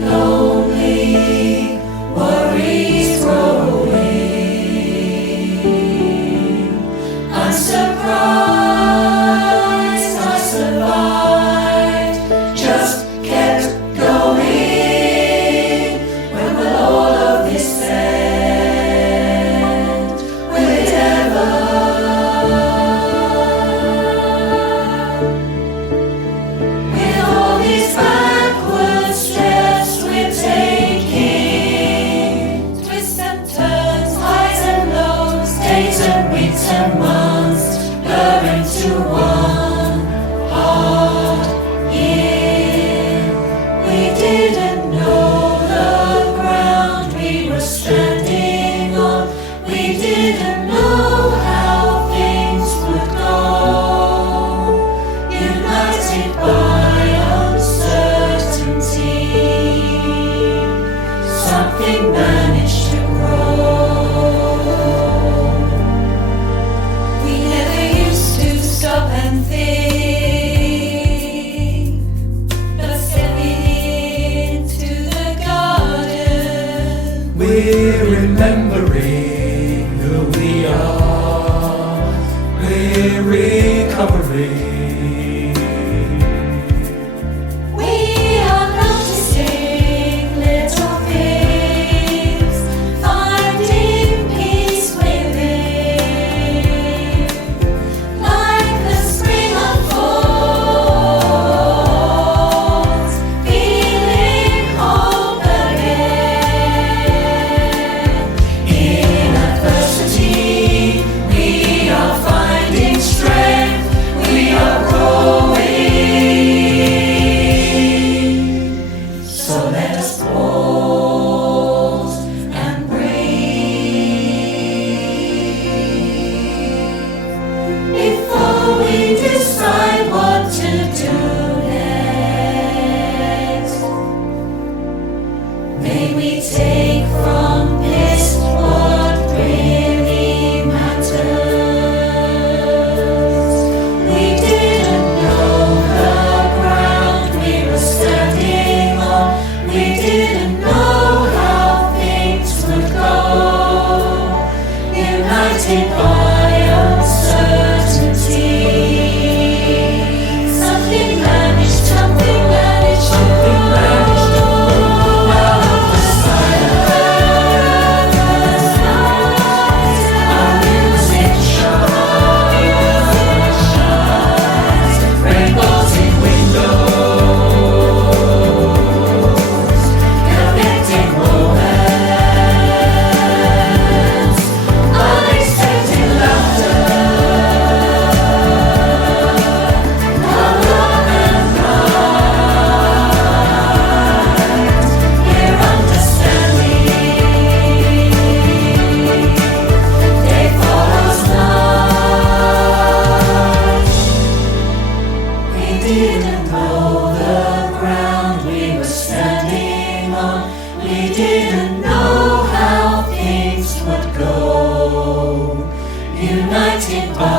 lonely, worries growing. Unsurprised, I survived, just kept going. When will all of this end? Will it ever? With all these backward steps we're taking, twists and turns, highs and lows, days and weeks and months, blur into one hard year. We didn't know the ground we were standing on. We didn't know how things would go. United by uncertainty, something managed to grow. We never used to stop and think, but stepping into the garden. We're remembering who we are. We're recovering. We are noticing little things, finding peace within, like the spring unfolds, feeling hope again. In adversity, we are finding strength, we are growing. So let us pause and breathe before we decide what to do next. May we take from this what really matters. We didn't know the ground we were standing on. We didn't know how things would go. United by uncertainty, something managed to our music shines, rainbows in windows, connecting moments, unexpected laughter, color and light. We're understanding. Day follows night. We didn't know the ground we were standing on. We didn't know how things would go. United by